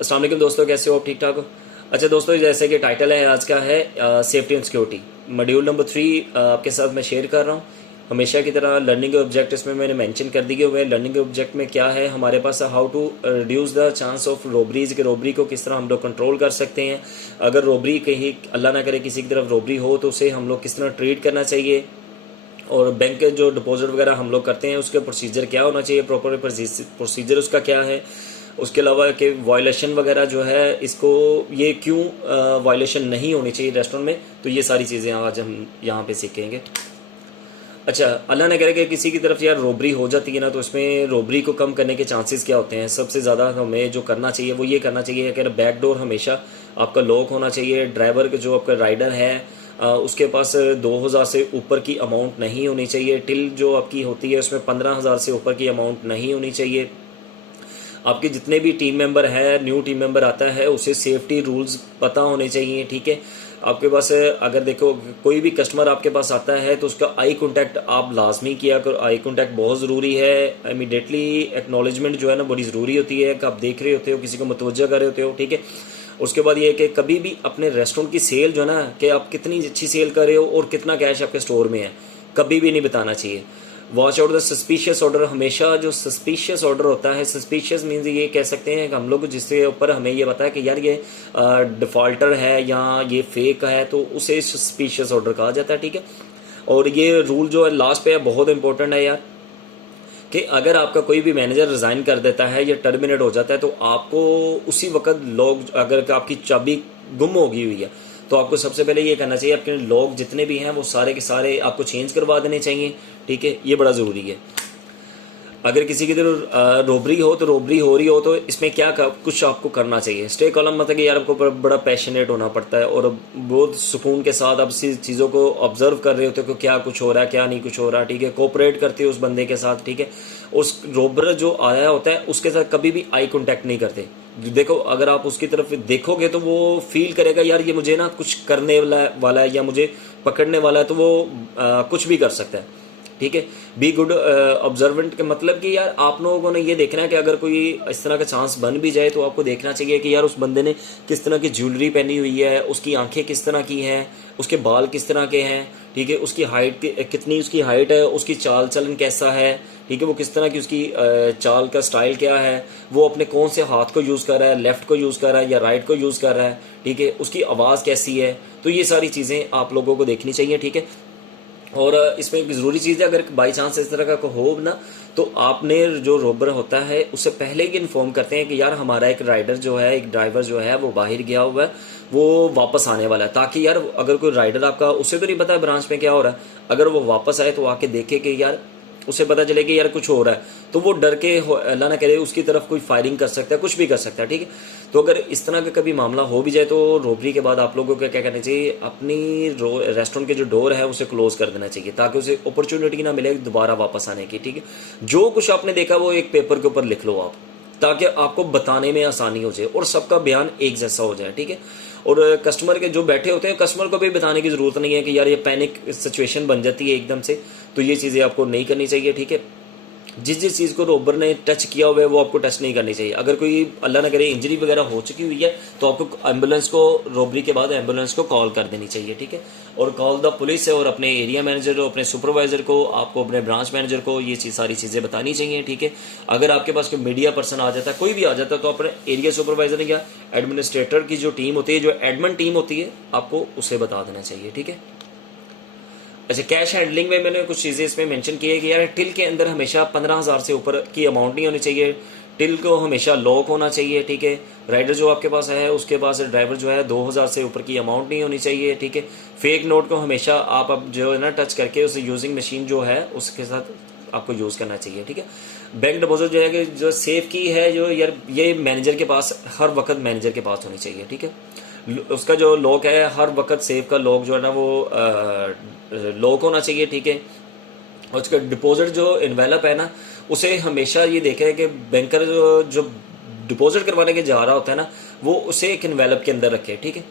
अस्सलाम वालेकुम दोस्तों, कैसे हो आप? ठीक ठाक हो? अच्छा दोस्तों, जैसे कि टाइटल है आज का है safety and security. Module number 3 आपके साथ मैं शेयर कर रहा हूँ। हमेशा की तरह लर्निंग ऑब्जेक्ट इसमें मैंने मेंशन कर दिए हुए। लर्निंग ऑब्जेक्ट में क्या है हमारे पास, how to reduce the chance of robberies के रोबरी को किस तरह हम लोग कंट्रोल कर सकते हैं। अगर रोबरी कहीं अल्लाह ना करे किसी की तरफ रोबरी हो तो उसे हम लोग किस तरह ट्रीट करना चाहिए, और बैंक के जो डिपॉजिट वगैरह हम लोग करते हैं उसके प्रोसीजर क्या होना चाहिए, प्रॉपर प्रोसीजर उसका क्या है। उसके अलावा कि वायलेशन वगैरह जो है इसको ये क्यों वायलेशन नहीं होनी चाहिए रेस्टोरेंट में, तो ये सारी चीज़ें आज हम यहाँ पे सीखेंगे। अच्छा, अल्लाह ने करे कि किसी की तरफ यार रोबरी हो जाती है ना, तो इसमें रोबरी को कम करने के चांसेस क्या होते हैं। सबसे ज़्यादा हमें जो करना चाहिए वो ये करना चाहिए कि बैक डोर हमेशा आपका लॉक होना चाहिए। ड्राइवर के जो आपका राइडर है उसके पास 2000 से ऊपर की अमाउंट नहीं होनी चाहिए। टिल जो आपकी होती है उसमें 15,000 से ऊपर की अमाउंट नहीं होनी चाहिए। आपके जितने भी टीम मेंबर है, न्यू टीम मेंबर आता है उसे सेफ्टी रूल्स पता होने चाहिए। ठीक है, आपके पास अगर देखो कोई भी कस्टमर आपके पास आता है तो उसका आई कांटेक्ट आप लाजमी किया करो। आई कांटेक्ट बहुत ज़रूरी है। इमीडिएटली एक्नॉलेजमेंट जो है ना बड़ी ज़रूरी होती है कि आप देख रहे होते हो, किसी को मुतवज्जह कर रहे होते हो। ठीक है, उसके बाद ये है कि कभी भी अपने रेस्टोरेंट की सेल जो है ना, कि आप कितनी अच्छी सेल कर रहे हो और कितना कैश आपके स्टोर में है, कभी भी नहीं बताना चाहिए। Watch out the suspicious order. हमेशा जो सस्पिशियस ऑर्डर होता है, सस्पिशियस मीन्स ये कह सकते हैं कि हम लोग जिसके ऊपर हमें ये पता है कि यार ये डिफॉल्टर है या ये फेक है, तो उसे सस्पिशियस ऑर्डर कहा जाता है। ठीक है, और ये रूल जो है लास्ट पे है बहुत इंपॉर्टेंट है यार, कि अगर आपका कोई भी मैनेजर रिजाइन कर देता है या टर्मिनेट हो जाता है तो आपको उसी वक्त लॉग, अगर आपकी चाबी गुम हो गई हुई है तो आपको सबसे पहले ये करना चाहिए आपके लॉग जितने भी हैं वो सारे के सारे आपको चेंज करवा देने चाहिए। ठीक है, ये बड़ा ज़रूरी है। अगर किसी की तरफ रोबरी हो तो रोबरी हो रही हो तो इसमें क्या कुछ आपको करना चाहिए। स्टे कॉलम मतलब कि यार आपको बड़ा पैशनेट होना पड़ता है और बहुत सुकून के साथ आप इसी चीज़ों को ऑब्जर्व कर रहे होते हो कि क्या कुछ हो रहा है क्या नहीं कुछ हो रहा है। ठीक है, कोऑपरेट करते हो उस बंदे के साथ। ठीक है, उस रोबर जो आया होता है उसके साथ कभी भी आई कॉन्टैक्ट नहीं करते। देखो अगर आप उसकी तरफ देखोगे तो वो फील करेगा यार ये मुझे ना कुछ करने वाला है या मुझे पकड़ने वाला है, तो वो कुछ भी कर सकता है। ठीक है, बी गुड ऑब्जर्वेंट के मतलब कि यार आप लोगों ने ये देखना है कि अगर कोई इस तरह का चांस बन भी जाए तो आपको देखना चाहिए कि यार उस बंदे ने किस तरह की ज्वेलरी पहनी हुई है, उसकी आंखें किस तरह की हैं, उसके बाल किस तरह के हैं। ठीक है, उसकी हाइट कितनी उसकी हाइट है, उसकी चाल चलन कैसा है। ठीक है, वो किस तरह की उसकी चाल का स्टाइल क्या है, वो अपने कौन से हाथ को यूज़ कर रहा है, लेफ्ट को यूज़ कर रहा है या राइट को यूज़ कर रहा है। ठीक है, उसकी आवाज़ कैसी है, तो ये सारी चीज़ें आप लोगों को देखनी चाहिए। ठीक है, और इसमें एक ज़रूरी चीज़ है, अगर बाई चांस इस तरह का हो ना तो आपने जो रोबर होता है उससे पहले ही इन्फॉर्म करते हैं कि यार हमारा एक राइडर जो है, एक ड्राइवर जो है वो बाहर गया हुआ है, वो वापस आने वाला है। ताकि यार अगर कोई राइडर आपका, उसे तो नहीं पता है ब्रांच में क्या हो रहा है, अगर वो वापस आए तो आके देखे कि यार उसे पता चले कि यार कुछ हो रहा है, तो वो डर के अल्लाह ना करे उसकी तरफ कोई फायरिंग कर सकता है, कुछ भी कर सकता है। ठीक है, तो अगर इस तरह का कभी मामला हो भी जाए तो रोबरी के बाद आप लोगों को क्या करना चाहिए, अपनी रेस्टोरेंट के जो डोर है उसे क्लोज कर देना चाहिए ताकि उसे अपॉर्चुनिटी ना मिले दोबारा वापस आने की। ठीक है, जो कुछ आपने देखा वो एक पेपर के ऊपर लिख लो आप, ताकि आपको बताने में आसानी हो जाए और सबका बयान एक जैसा हो जाए। ठीक है, और कस्टमर के जो बैठे होते हैं कस्टमर को भी बताने की ज़रूरत नहीं है कि यार ये पैनिक सिचुएशन बन जाती है एकदम से, तो ये चीज़ें आपको नहीं करनी चाहिए। ठीक है, जिस जिस चीज़ को रोबर ने टच किया हुआ है वो आपको टच नहीं करनी चाहिए। अगर कोई अल्लाह ना करे इंजरी वगैरह हो चुकी हुई है तो आपको एम्बुलेंस को, रोबरी के बाद एम्बुलेंस को कॉल कर देनी चाहिए। ठीक है, और कॉल द पुलिस है, और अपने एरिया मैनेजर और अपने सुपरवाइजर को, आपको अपने ब्रांच मैनेजर को ये चीज़ सारी चीज़ें बतानी चाहिए। ठीक है, अगर आपके पास कोई मीडिया पर्सन आ जाता है, कोई भी आ जाता है, तो अपने एरिया सुपरवाइजर या एडमिनिस्ट्रेटर की जो टीम होती है, जो एडमिन टीम होती है, आपको उसे बता देना चाहिए। ठीक है, अच्छा कैश हैंडलिंग में मैंने कुछ चीज़ें इसमें मेंशन की है कि यार टिल के अंदर हमेशा 15,000 से ऊपर की अमाउंट नहीं होनी चाहिए। टिल को हमेशा लॉक होना चाहिए। ठीक है, राइडर जो आपके पास है उसके पास ड्राइवर जो है 2000 से ऊपर की अमाउंट नहीं होनी चाहिए। ठीक है, फेक नोट को हमेशा आप अब जो है ना टच करके उसे यूजिंग मशीन जो है उसके साथ आपको यूज़ करना चाहिए। ठीक है, बैंक डिपॉजिट जो है कि जो सेफ की है जो यार ये मैनेजर के पास हर वक्त मैनेजर के पास होनी चाहिए। ठीक है, उसका जो लॉक है हर वक्त सेफ का लॉक जो है ना वो लॉक होना चाहिए। ठीक है, और उसका डिपॉजिट जो इन्वेलप है ना उसे हमेशा ये देखे कि बैंकर जो डिपॉजिट करवाने के जा रहा होता है ना वो उसे एक इन्वेलप के अंदर रखे। ठीक है,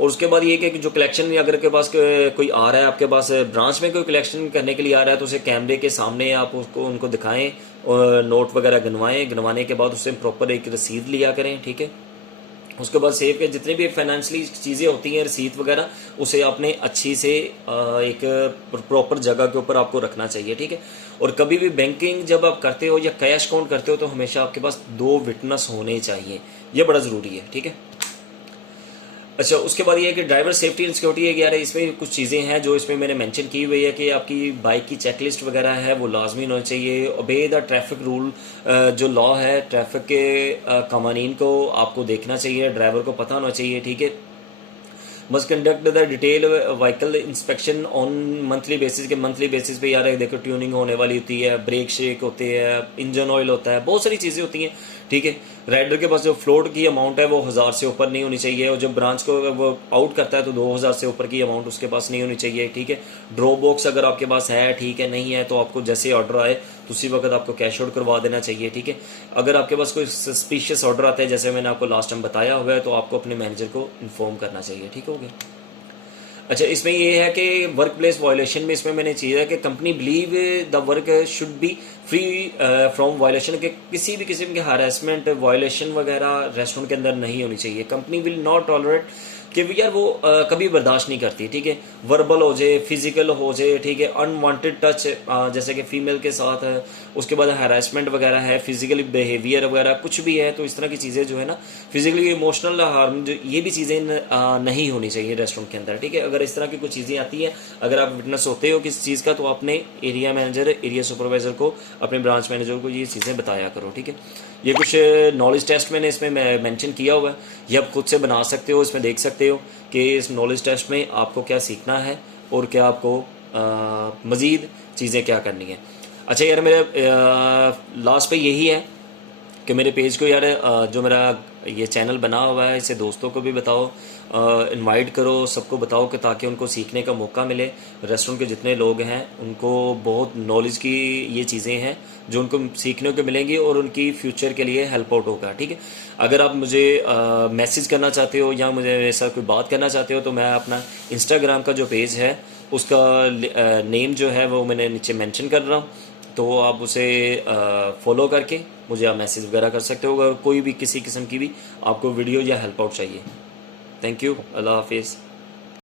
और उसके बाद ये कि जो कलेक्शन अगर के पास कोई आ रहा है, आपके पास ब्रांच में कोई कलेक्शन करने के लिए आ रहा है तो उसे कैमरे के सामने आप उसको उनको दिखाएं और नोट वगैरह गिनवाएं। गिनवाने के बाद उससे प्रॉपर एक रसीद लिया करें। ठीक है, उसके बाद सेव के जितनी भी फाइनेंशियली चीज़ें होती हैं, रसीद वगैरह, उसे आपने अच्छी से एक प्रॉपर जगह के ऊपर आपको रखना चाहिए, ठीक है। और कभी भी बैंकिंग जब आप करते हो या कैश काउंट करते हो तो हमेशा आपके पास 2 विटनेस होने चाहिए, ये बड़ा ज़रूरी है, ठीक है। अच्छा, उसके बाद ये है कि ड्राइवर सेफ्टी एंड सिक्योरिटी है यार, इसमें कुछ चीज़ें हैं जो इसमें मैंने मेंशन की हुई है कि आपकी बाइक की चेकलिस्ट वगैरह है वो लाजमी होना चाहिए। ओबे द ट्रैफिक रूल, जो लॉ है ट्रैफिक के कवानीन को आपको देखना चाहिए, ड्राइवर को पता होना चाहिए, ठीक है। Must conduct the detail vehicle inspection on monthly basis, के मंथली बेसिस पे यार देखो ट्यूनिंग होने वाली होती है, ब्रेक शेक होते हैं, इंजन ऑयल होता है, बहुत सारी चीज़ें होती हैं, ठीक है। राइडर के पास जो फ्लोट की अमाउंट है वो 1000 से ऊपर नहीं होनी चाहिए, और जब ब्रांच को वो आउट करता है तो 2000 से ऊपर की अमाउंट उसके पास नहीं होनी चाहिए, ठीक है। ड्रॉप बॉक्स अगर आपके पास है, ठीक है, नहीं है तो आपको जैसे ऑर्डर आए तो उसी वक्त आपको कैश आउट करवा देना चाहिए, ठीक है। अगर आपके पास कोई सस्पिशियस ऑर्डर आता है जैसे मैंने आपको लास्ट टाइम बताया हुआ है तो आपको अपने मैनेजर को इन्फॉर्म करना चाहिए, ठीक हो गया। अच्छा, इसमें ये है कि वर्क प्लेस वायलेशन में इसमें मैंने चाहिए कि company believe the work should be free from violation, के किसी भी किस्म के हरासमेंट वायलेशन वगैरह रेस्टोरेंट के अंदर नहीं होनी चाहिए। कंपनी विल नॉट टॉलरेट कि यार वो कभी बर्दाश्त नहीं करती, ठीक है। वर्बल हो जाए, फिजिकल हो जाए, ठीक है, अनवांटेड टच जैसे कि फीमेल के साथ है, उसके बाद हरासमेंट वगैरह है, फिजिकली बिहेवियर वगैरह कुछ भी है, तो इस तरह की चीज़ें जो है ना, फिजिकली इमोशनल हार्म, जो ये भी चीज़ें नहीं होनी चाहिए रेस्टोरेंट के अंदर, ठीक है। अगर इस तरह की कुछ चीज़ें आती हैं, अगर आप विटनेस होते हो किसी चीज़ का, तो अपने एरिया मैनेजर, एरिया सुपरवाइजर को, अपने ब्रांच मैनेजर को ये चीज़ें बताया करो, ठीक है। ये कुछ नॉलेज टेस्ट मैंने इसमें मेंशन किया हुआ है, ये आप खुद से बना सकते हो, इसमें देख सकते हो कि इस नॉलेज टेस्ट में आपको क्या सीखना है और क्या आपको मज़ीद चीज़ें क्या करनी है। अच्छा यार, मेरे लास्ट पे यही है कि मेरे पेज को यार जो मेरा ये चैनल बना हुआ है इसे दोस्तों को भी बताओ, इनवाइट करो, सबको बताओ कि ताकि उनको सीखने का मौका मिले। रेस्टोरेंट के जितने लोग हैं उनको बहुत नॉलेज की ये चीज़ें हैं जो उनको सीखने को मिलेंगी और उनकी फ्यूचर के लिए हेल्प आउट होगा, ठीक है। अगर आप मुझे मैसेज करना चाहते हो या मुझे ऐसा कोई बात करना चाहते हो तो मैं अपना इंस्टाग्राम का जो पेज है उसका नेम जो है वो मैंने नीचे मेंशन कर रहा हूँ, तो आप उसे फॉलो करके मुझे आप मैसेज वगैरह कर सकते हो अगर कोई भी किसी किस्म की भी आपको वीडियो या हेल्प आउट चाहिए। थैंक यू, अल्लाह हाफिज़।